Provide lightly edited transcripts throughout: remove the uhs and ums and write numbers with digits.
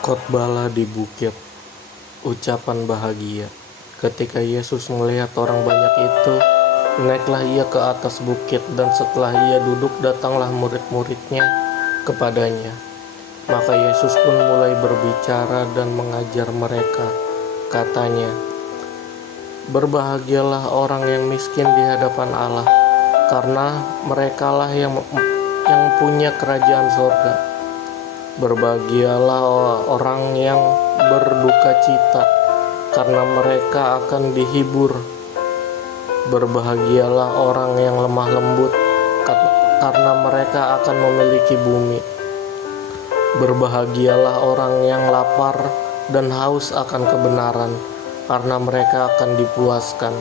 Khotbahlah di bukit, ucapan bahagia. Ketika Yesus melihat orang banyak itu, naiklah ia ke atas bukit, dan setelah ia duduk, datanglah murid-muridnya kepadanya. Maka Yesus pun mulai berbicara dan mengajar mereka. Katanya, "Berbahagialah orang yang miskin di hadapan Allah, karena merekalah yang punya kerajaan sorga. Berbahagialah orang yang berduka cita, karena mereka akan dihibur. Berbahagialah orang yang lemah lembut, karena mereka akan memiliki bumi. Berbahagialah orang yang lapar dan haus akan kebenaran, karena mereka akan dipuaskan.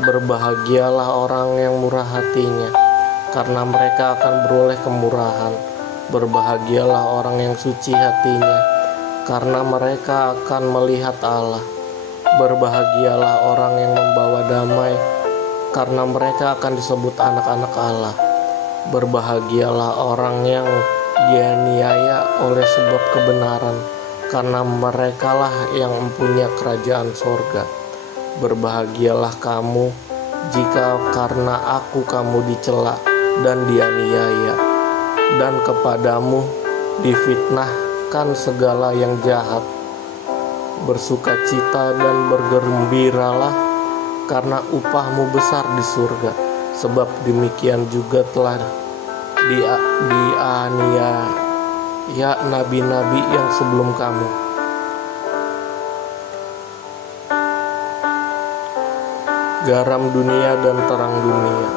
Berbahagialah orang yang murah hatinya, karena mereka akan beroleh kemurahan. Berbahagialah orang yang suci hatinya, karena mereka akan melihat Allah. Berbahagialah orang yang membawa damai, karena mereka akan disebut anak-anak Allah. Berbahagialah orang yang dianiaya oleh sebab kebenaran, karena merekalah yang mempunyai kerajaan sorga. Berbahagialah kamu jika karena aku kamu dicela dan dianiaya, dan kepadamu difitnahkan segala yang jahat. Bersukacita dan bergembiralah, karena upahmu besar di surga, sebab demikian juga telah dianiaya nabi-nabi yang sebelum kamu. Garam dunia dan terang dunia.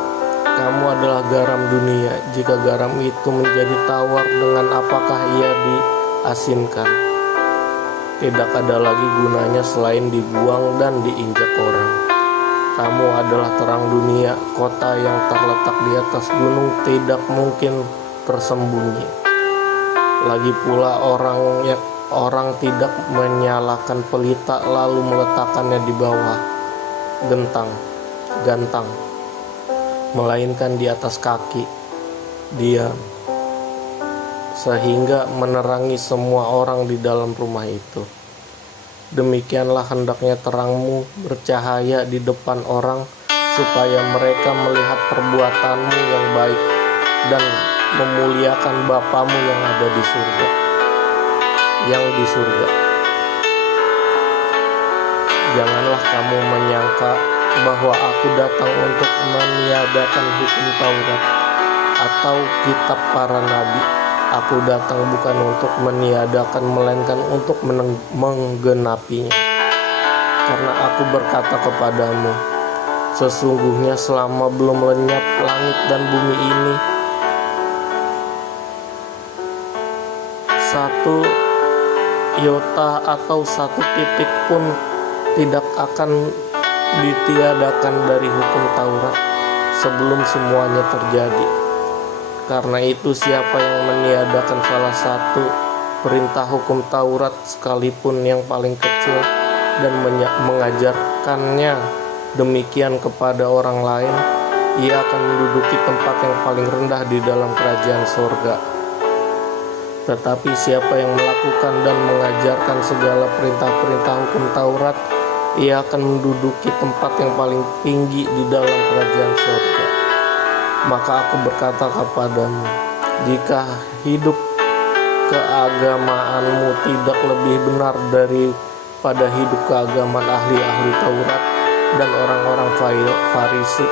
Kamu adalah garam dunia. Jika garam itu menjadi tawar, dengan apakah ia diasinkan? Tidak ada lagi gunanya selain dibuang dan diinjak orang. Kamu adalah terang dunia. Kota yang terletak di atas gunung tidak mungkin tersembunyi. Lagi pula orang tidak menyalakan pelita lalu meletakkannya di bawah gantang, melainkan di atas kaki dia, sehingga menerangi semua orang di dalam rumah itu. Demikianlah hendaknya terangmu bercahaya di depan orang, supaya mereka melihat perbuatanmu yang baik dan memuliakan Bapamu yang ada di surga. Janganlah kamu menyangka bahwa aku datang untuk meniadakan hukum Taurat atau kitab para nabi. Aku datang bukan untuk meniadakan, melainkan untuk menggenapinya. Karena aku berkata kepadamu, sesungguhnya selama belum lenyap langit dan bumi ini, satu iota atau satu titik pun tidak akan ditiadakan dari hukum Taurat sebelum semuanya terjadi. Karena itu siapa yang meniadakan salah satu perintah hukum Taurat sekalipun yang paling kecil dan mengajarkannya demikian kepada orang lain, ia akan menduduki tempat yang paling rendah di dalam kerajaan sorga. Tetapi siapa yang melakukan dan mengajarkan segala perintah-perintah hukum Taurat, ia akan menduduki tempat yang paling tinggi di dalam kerajaan sorga. Maka aku berkata kepadamu, jika hidup keagamaanmu tidak lebih benar daripada hidup keagamaan ahli-ahli Taurat dan orang-orang Farisi,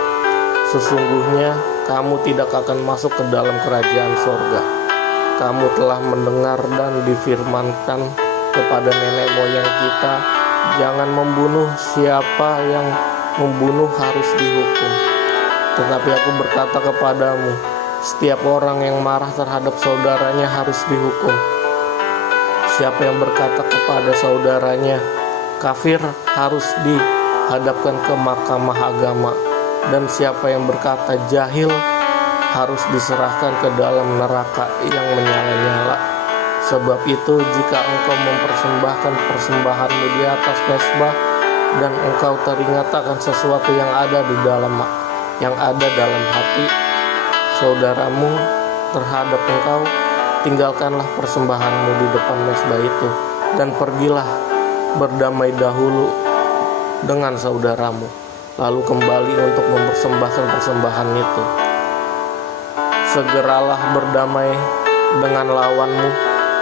sesungguhnya kamu tidak akan masuk ke dalam kerajaan sorga. Kamu telah mendengar dan difirmankan kepada nenek moyang kita, jangan membunuh, siapa yang membunuh harus dihukum. Tetapi aku berkata kepadamu, setiap orang yang marah terhadap saudaranya harus dihukum. Siapa yang berkata kepada saudaranya kafir harus dihadapkan ke mahkamah agama, dan siapa yang berkata jahil harus diserahkan ke dalam neraka yang menyala-nyala. Sebab itu jika engkau mempersembahkan persembahanmu di atas mezbah, dan engkau teringat akan sesuatu yang ada dalam hati saudaramu terhadap engkau, tinggalkanlah persembahanmu di depan mezbah itu, dan pergilah berdamai dahulu dengan saudaramu, lalu kembali untuk mempersembahkan persembahan itu. Segeralah berdamai dengan lawanmu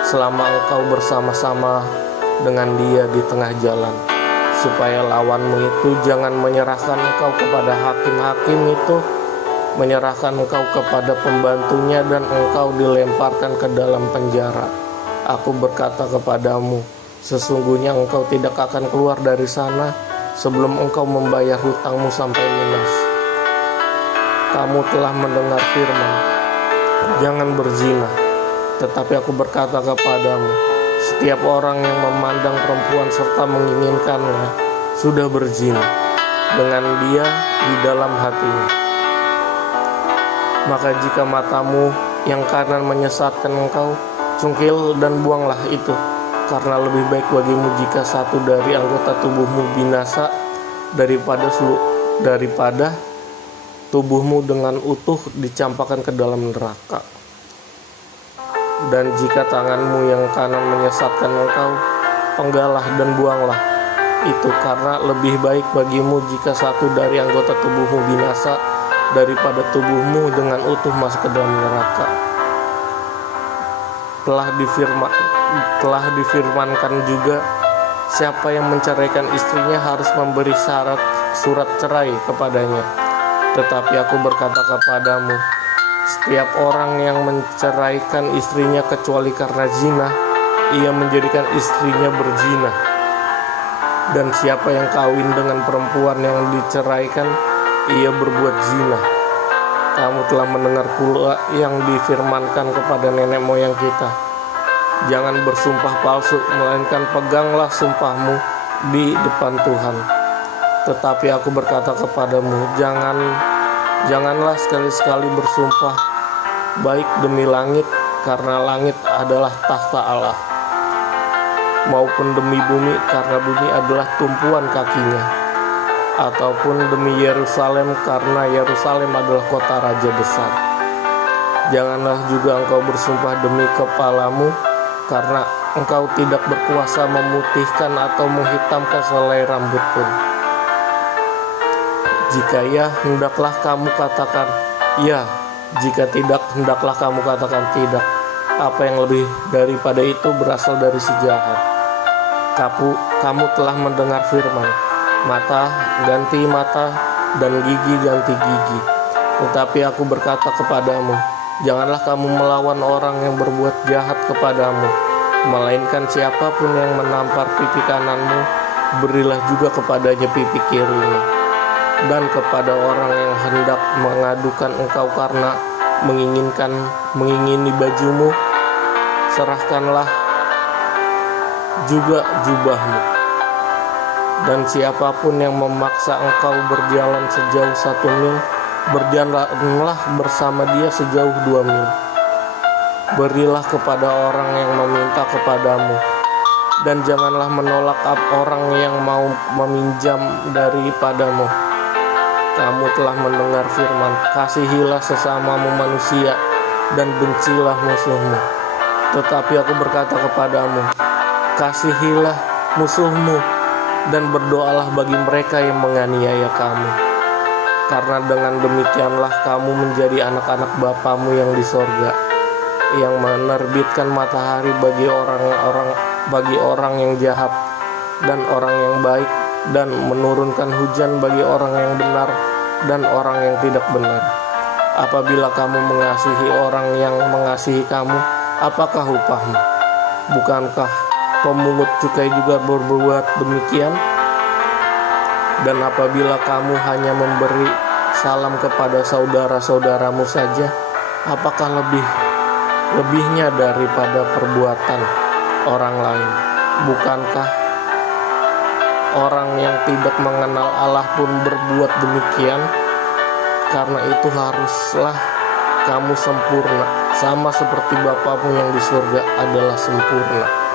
selama engkau bersama-sama dengan dia di tengah jalan, supaya lawanmu itu jangan menyerahkan engkau kepada hakim-hakim itu, menyerahkan engkau kepada pembantunya, dan engkau dilemparkan ke dalam penjara. Aku berkata kepadamu, sesungguhnya engkau tidak akan keluar dari sana sebelum engkau membayar hutangmu sampai lunas. Kamu telah mendengar firman, jangan berzina. Tetapi aku berkata kepadamu, setiap orang yang memandang perempuan serta menginginkannya sudah berzina dengan dia di dalam hatinya. Maka jika matamu yang kanan menyesatkan engkau, cungkil dan buanglah itu, karena lebih baik bagimu jika satu dari anggota tubuhmu binasa daripada tubuhmu dengan utuh dicampakkan ke dalam neraka. Dan jika tanganmu yang kanan menyesatkan engkau, penggalah dan buanglah itu, karena lebih baik bagimu jika satu dari anggota tubuhmu binasa daripada tubuhmu dengan utuh masuk ke dalam neraka. Telah difirmankan juga, siapa yang menceraikan istrinya harus memberi surat cerai kepadanya. Tetapi aku berkata kepadamu, setiap orang yang menceraikan istrinya kecuali karena zina, ia menjadikan istrinya berzina. Dan siapa yang kawin dengan perempuan yang diceraikan, ia berbuat zina. Kamu telah mendengar pula yang difirmankan kepada nenek moyang kita, jangan bersumpah palsu, melainkan peganglah sumpahmu di depan Tuhan. Tetapi aku berkata kepadamu, janganlah sekali-sekali bersumpah, baik demi langit, karena langit adalah tahta Allah, maupun demi bumi, karena bumi adalah tumpuan kakinya, ataupun demi Yerusalem, karena Yerusalem adalah kota raja besar. Janganlah juga engkau bersumpah demi kepalamu, karena engkau tidak berkuasa memutihkan atau menghitamkan selai rambut pun. Jika ya, hendaklah kamu katakan ya; jika tidak, hendaklah kamu katakan tidak. Apa yang lebih daripada itu berasal dari si jahat. Kamu telah mendengar firman, mata ganti mata dan gigi ganti gigi. Tetapi aku berkata kepadamu, janganlah kamu melawan orang yang berbuat jahat kepadamu, melainkan siapapun yang menampar pipi kananmu, berilah juga kepadanya pipi kirimu. Dan kepada orang yang hendak mengadukan engkau karena mengingini bajumu, serahkanlah juga jubahmu. Dan siapapun yang memaksa engkau berjalan sejauh 1 mil, berjalanlah bersama dia sejauh 2 mil. Berilah kepada orang yang meminta kepadamu, dan janganlah menolak orang yang mau meminjam daripadamu. Kamu telah mendengar firman, kasihilah sesamamu manusia dan bencilah musuhmu. Tetapi aku berkata kepadamu, kasihilah musuhmu dan berdoalah bagi mereka yang menganiaya kamu. Karena dengan demikianlah kamu menjadi anak-anak Bapamu yang di sorga, yang menerbitkan matahari bagi orang yang jahat dan orang yang baik, dan menurunkan hujan bagi orang yang benar dan orang yang tidak benar. Apabila kamu mengasihi orang yang mengasihi kamu, apakah upahmu? Bukankah pemungut cukai juga berbuat demikian? Dan apabila kamu hanya memberi salam kepada saudara-saudaramu saja, apakah lebihnya daripada perbuatan orang lain? Bukankah orang yang tidak mengenal Allah pun berbuat demikian? Karena itu haruslah kamu sempurna, sama seperti Bapamu yang di surga adalah sempurna.